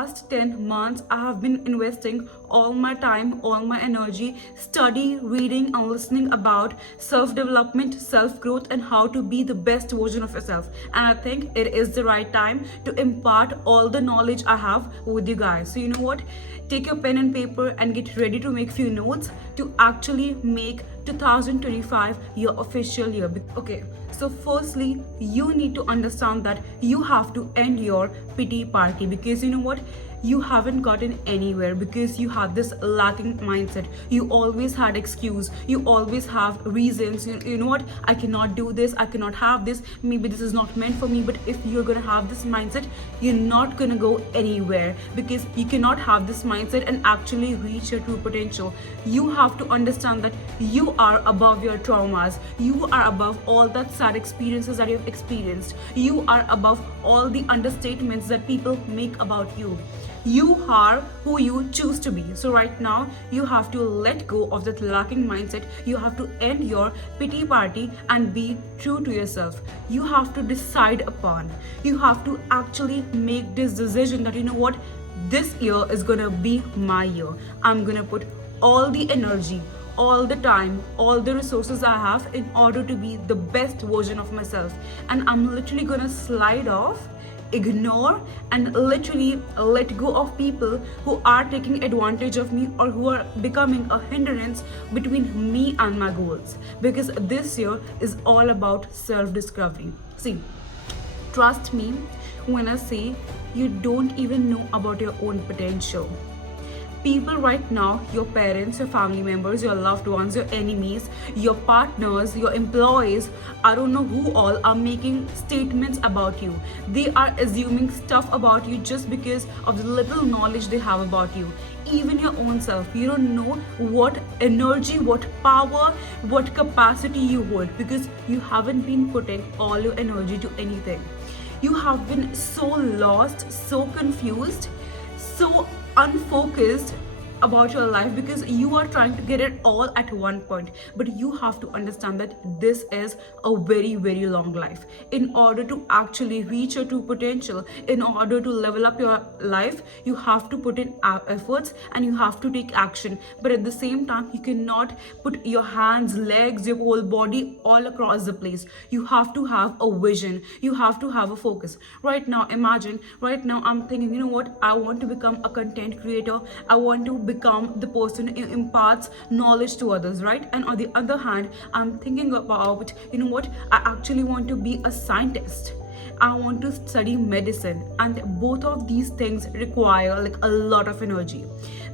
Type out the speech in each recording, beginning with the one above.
past 10 months, I have been investing all my time, all my energy, study, reading, and listening about self-development, self-growth, and how to be the best version of yourself. And I think it is the right time to impart all the knowledge I have with you guys. So you know what? Take your pen and paper and get ready to make few notes to actually make 2025 your official year. Okay, so firstly, you need to understand that you have to end your pity party, because you know what? You haven't gotten anywhere because you have this lacking mindset. You always had excuse. You always have reasons. You know what? I cannot do this. I cannot have this. Maybe this is not meant for me. But if you're going to have this mindset, you're not going to go anywhere, because you cannot have this mindset and actually reach your true potential. You have to understand that you are above your traumas. You are above all that sad experiences that you've experienced. You are above all the understatements that people make about you. You are who you choose to be. So right now, you have to let go of that lacking mindset. You have to end your pity party and be true to yourself. You have to decide upon. You have to actually make this decision that, you know what, this year is gonna be my year. I'm gonna put all the energy, all the time, all the resources I have in order to be the best version of myself. And I'm literally gonna slide off, ignore, and literally let go of people who are taking advantage of me or who are becoming a hindrance between me and my goals, because this year is all about self-discovery. See, trust me when I say you don't even know about your own potential. People right now, your parents, your family members, your loved ones, your enemies, your partners, your employees, I don't know who all are making statements about you. They are assuming stuff about you just because of the little knowledge they have about you. Even your own self, you don't know what energy, what power, what capacity you hold, because you haven't been putting all your energy to anything. You have been so lost, so confused, so unfocused about your life because you are trying to get it all at one point. But you have to understand that this is a very, very long life. In order to actually reach your true potential, in order to level up your life, you have to put in efforts and you have to take action. But at the same time, you cannot put your hands, legs, your whole body all across the place. You have to have a vision. You have to have a focus. Right now, imagine, right now I'm thinking, you know what? I want to become a content creator. I want to become the person who imparts knowledge to others, right? And on the other hand, I'm thinking about, you know what, I actually want to be a scientist. I want to study medicine, and both of these things require like a lot of energy.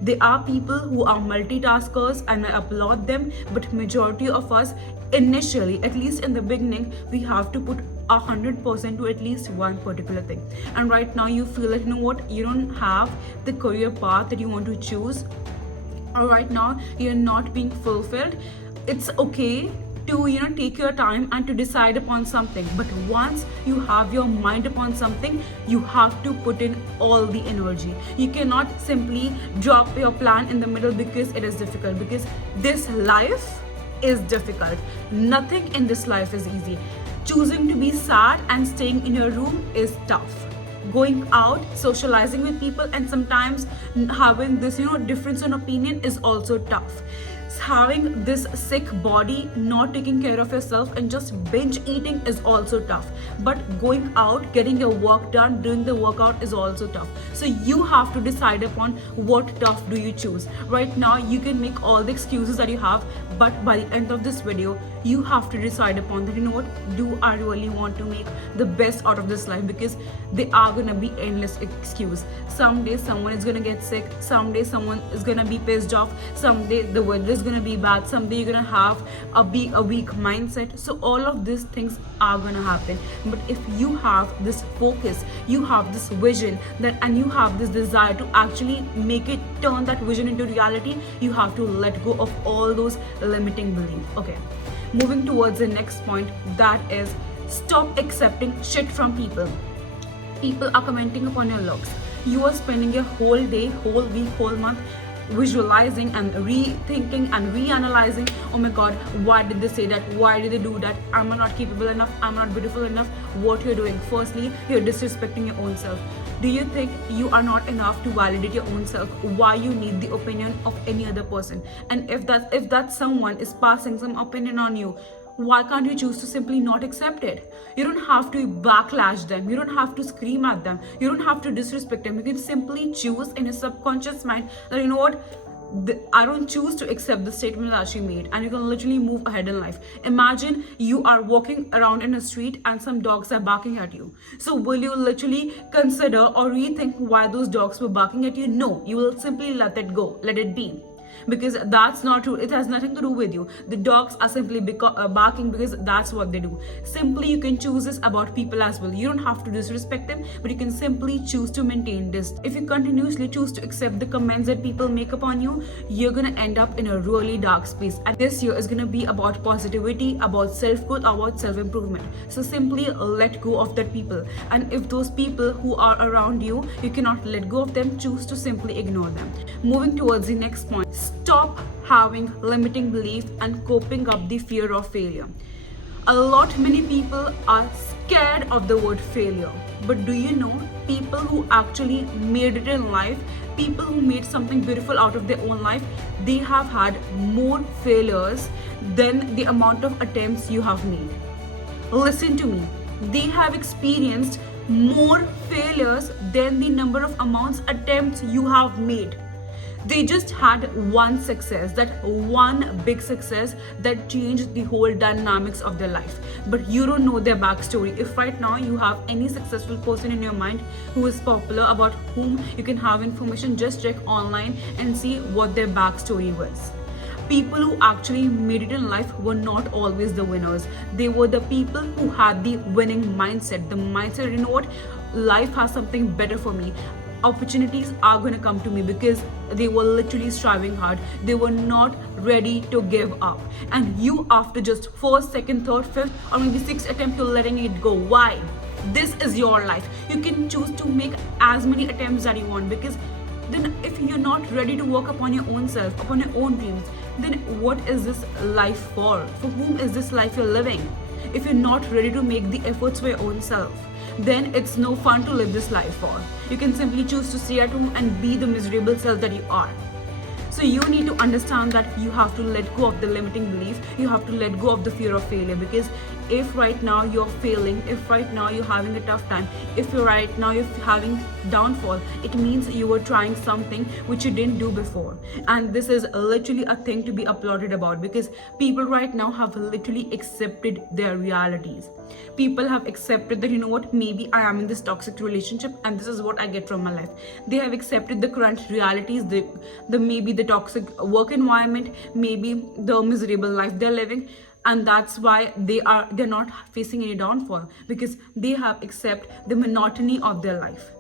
There are people who are multitaskers and I applaud them, but majority of us initially, at least in the beginning, we have to put 100% to at least one particular thing. And right now you feel like, you know what, you don't have the career path that you want to choose, or right now you're not being fulfilled. It's okay to, you know, take your time and to decide upon something, but once you have your mind upon something, you have to put in all the energy. You cannot simply drop your plan in the middle because it is difficult, because this life is difficult. Nothing in this life is easy. Choosing to be sad and staying in your room is tough. Going out, socializing with people, and sometimes having this, you know, difference in opinion is also tough. Having this sick body, not taking care of yourself, and just binge eating is also tough. But going out, getting your work done, doing the workout is also tough. So you have to decide upon what tough do you choose. Right now, you can make all the excuses that you have, but by the end of this video, you have to decide upon that, you know what, do I really want to make the best out of this life? Because there are gonna be endless excuses. Someday someone is gonna get sick, someday someone is gonna be pissed off, someday the weather is gonna be bad, someday you're gonna have a weak mindset. So all of these things are gonna happen. But if you have this focus, you have this vision, that and you have this desire to actually make it, turn that vision into reality, you have to let go of all those limiting beliefs. Okay, moving towards the next point, that is stop accepting shit from people. People are commenting upon your looks. You are spending a whole day, whole week, whole month visualizing and rethinking and reanalyzing, oh my god, why did they say that, why did they do that, I'm not capable enough, I'm not beautiful enough. What you're doing, firstly, you're disrespecting your own self. Do you think you are not enough to validate your own self? Why you need the opinion of any other person? And if that someone is passing some opinion on you, why can't you choose to simply not accept it? You don't have to backlash them. You don't have to scream at them. You don't have to disrespect them. You can simply choose in your subconscious mind that, you know what, I don't choose to accept the statement that she made, and you can literally move ahead in life. Imagine you are walking around in a street and some dogs are barking at you. So will you literally consider or rethink why those dogs were barking at you? No, you will simply let it go, let it be. Because that's not true. It has nothing to do with you. The dogs are simply barking because that's what they do. Simply, you can choose this about people as well. You don't have to disrespect them, but you can simply choose to maintain this. If you continuously choose to accept the comments that people make upon you, you're gonna end up in a really dark space. And this year is gonna be about positivity, about self-growth, about self-improvement. So simply let go of that people. And if those people who are around you, you cannot let go of them, choose to simply ignore them. Moving towards the next point. Stop having limiting belief and coping up the fear of failure. Many people are scared of the word failure. But do you know, people who actually made it in life, people who made something beautiful out of their own life, they have had more failures than the amount of attempts you have made. Listen to me. They have experienced more failures than the number of attempts you have made. They just had one success, that one big success that changed the whole dynamics of their life. But you don't know their backstory. If right now you have any successful person in your mind who is popular, about whom you can have information, just check online and see what their backstory was. People who actually made it in life were not always the winners. They were the people who had the winning mindset. The mindset, you know what, life has something better for me. Opportunities are going to come to me, because they were literally striving hard. They were not ready to give up. And you, after just first, second, third, fifth, or maybe sixth attempt, you're letting it go. Why? This is your life. You can choose to make as many attempts that you want, because then if you're not ready to work upon your own self, upon your own dreams, then what is this life for? For whom is this life you're living? If you're not ready to make the efforts for your own self, then it's no fun to live this life for. You can simply choose to stay at home and be the miserable self that you are. So you need to understand that you have to let go of the limiting belief. You have to let go of the fear of failure, because if right now you're failing, if right now you're having a tough time, if you're right now you're having downfall, it means you were trying something which you didn't do before. And this is literally a thing to be applauded about, because people right now have literally accepted their realities. People have accepted that, you know what, maybe I am in this toxic relationship and this is what I get from my life. They have accepted the current realities, the maybe the toxic work environment, maybe the miserable life they're living. And that's why they're not facing any downfall, because they have accepted the monotony of their life.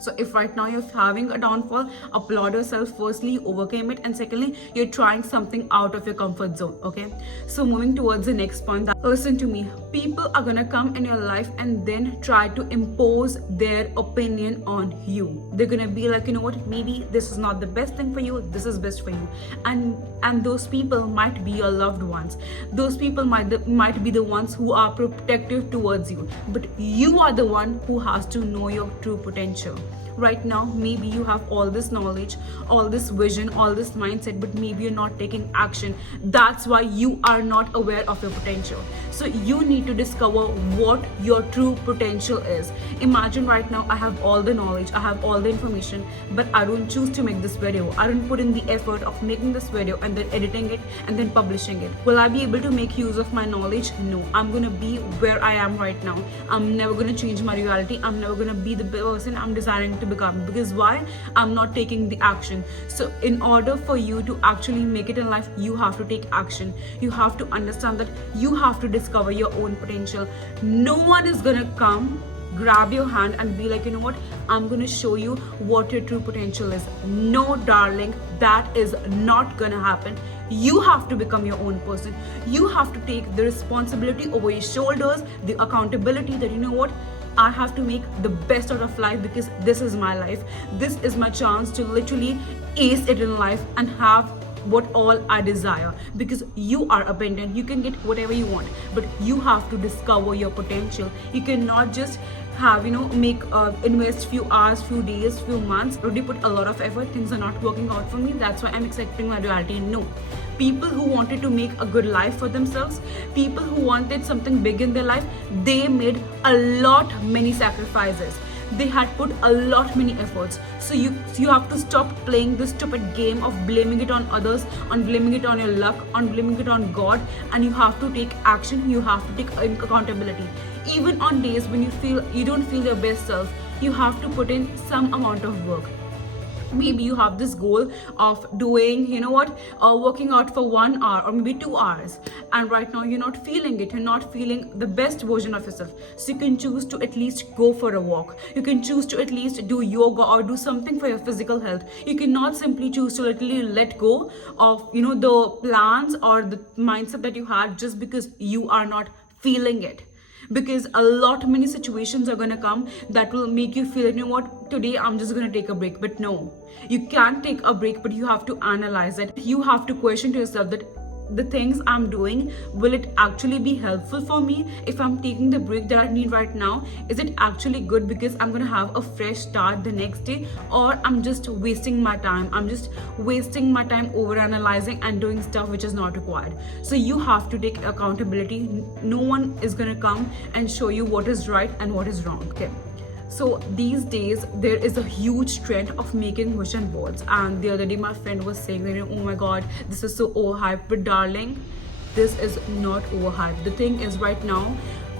So if right now you're having a downfall, applaud yourself. Firstly, you overcame it, and secondly, you're trying something out of your comfort zone. Okay, so moving towards the next point, listen to me. People are gonna come in your life and then try to impose their opinion on you. They're gonna be like, you know what, maybe this is not the best thing for you, this is best for you. And those people might be your loved ones. Those people might be the ones who are protective towards you. But you are the one who has to know your true potential. Right now, maybe you have all this knowledge, all this vision, all this mindset, but maybe you're not taking action. That's why you are not aware of your potential. So you need to discover what your true potential is. Imagine right now I have all the knowledge, I have all the information, but I don't choose to make this video. I don't put in the effort of making this video and then editing it and then publishing it. Will I be able to make use of my knowledge? No. I'm gonna be where I am right now. I'm never gonna change my reality. I'm never gonna be the person I'm desiring to become. Because why? I'm not taking the action. So in order for you to actually make it in life, you have to take action. You have to understand that you have to discover your own potential. No one is gonna come, grab your hand and be like, you know what, I'm gonna show you what your true potential is. No, darling, that is not gonna happen. You have to become your own person. You have to take the responsibility over your shoulders, the accountability that, you know what, I have to make the best out of life, because this is my life. This is my chance to literally ace it in life and have what all I desire. Because you are abundant, you can get whatever you want, but you have to discover your potential. You cannot just have, make invest few hours, few days, few months, already put a lot of effort, things are not working out for me, that's why I'm accepting my reality. No. People who wanted to make a good life for themselves, people who wanted something big in their life, they made a lot many sacrifices. They had put a lot many efforts. So you have to stop playing this stupid game of blaming it on others, on blaming it on your luck, on blaming it on God, and you have to take action. You have to take accountability. Even on days when you don't feel your best self, you have to put in some amount of work. Maybe you have this goal of doing, working out for 1 hour or maybe 2 hours, and right now you're not feeling it, you're not feeling the best version of yourself. So you can choose to at least go for a walk, you can choose to at least do yoga or do something for your physical health. You cannot simply choose to literally let go of the plans or the mindset that you had just because you are not feeling it. Because a lot many situations are going to come that will make you feel, today I'm just going to take a break. But no, you can't take a break, but you have to analyze it. You have to question to yourself that the things I'm doing, will it actually be helpful for me? If I'm taking the break that I need right now, is it actually good because I'm gonna have a fresh start the next day? Or I'm just wasting my time, over analyzing and doing stuff which is not required. So you have to take accountability. No one is gonna come and show you what is right and what is wrong. Okay. So these days there is a huge trend of making vision boards, and the other day my friend was saying that, oh my god, this is so overhyped. But darling, this is not overhyped. The thing is, right now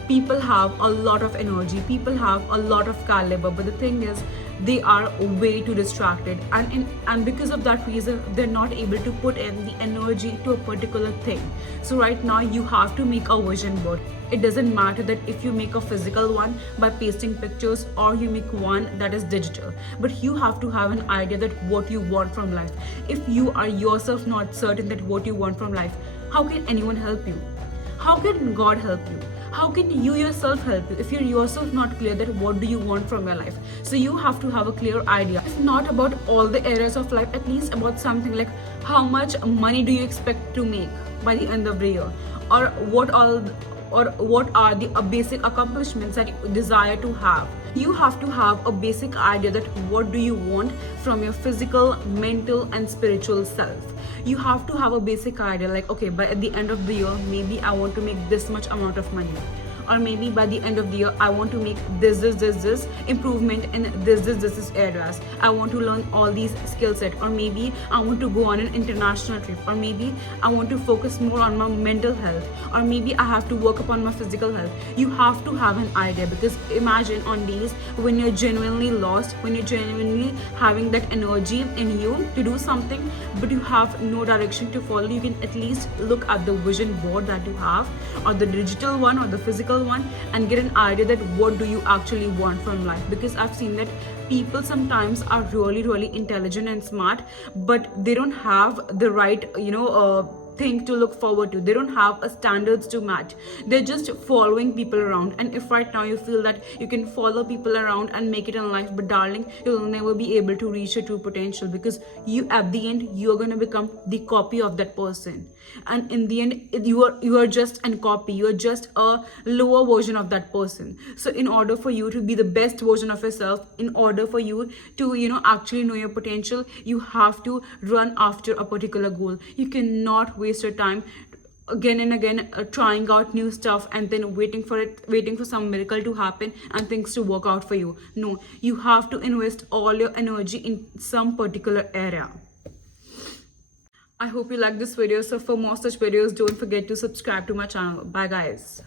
people have a lot of energy, people have a lot of caliber, but the thing is they are way too distracted, and because of that reason they're not able to put in the energy to a particular thing. So right now you have to make a vision board. It doesn't matter that if you make a physical one by pasting pictures or you make one that is digital, but you have to have an idea that what you want from life. If you are yourself not certain that what you want from life, how can anyone help you? How can God help you? How can you yourself help you if you're yourself not clear that what do you want from your life? So you have to have a clear idea. If not about all the areas of life, at least about something like how much money do you expect to make by the end of the year, or what are the basic accomplishments that you desire to have. You have to have a basic idea that what do you want from your physical, mental and spiritual self. You have to have a basic idea like, okay, by at the end of the year maybe I want to make this much amount of money, or maybe by the end of the year I want to make this improvement in this areas. I want to learn all these skill set, or maybe I want to go on an international trip, or maybe I want to focus more on my mental health, or maybe I have to work upon my physical health. You have to have an idea, because imagine on days when you're genuinely lost, when you're genuinely having that energy in you to do something but you have no direction to follow, you can at least look at the vision board that you have, or the digital one or the physical one, and get an idea that what do you actually want from life. Because I've seen that people sometimes are really intelligent and smart, but they don't have the right thing to look forward to. They don't have a standards to match. They're just following people around. And if right now you feel that you can follow people around and make it in life, but darling, you'll never be able to reach your true potential, because you at the end you're going to become the copy of that person, and in the end you are just a copy, you're just a lower version of that person. So in order for you to be the best version of yourself, in order for you to actually know your potential, you have to run after a particular goal. You cannot waste your time again and again trying out new stuff and then waiting for some miracle to happen and things to work out for you. No, you have to invest all your energy in some particular area. I hope you like this video. So for more such videos, don't forget to subscribe to my channel. Bye guys.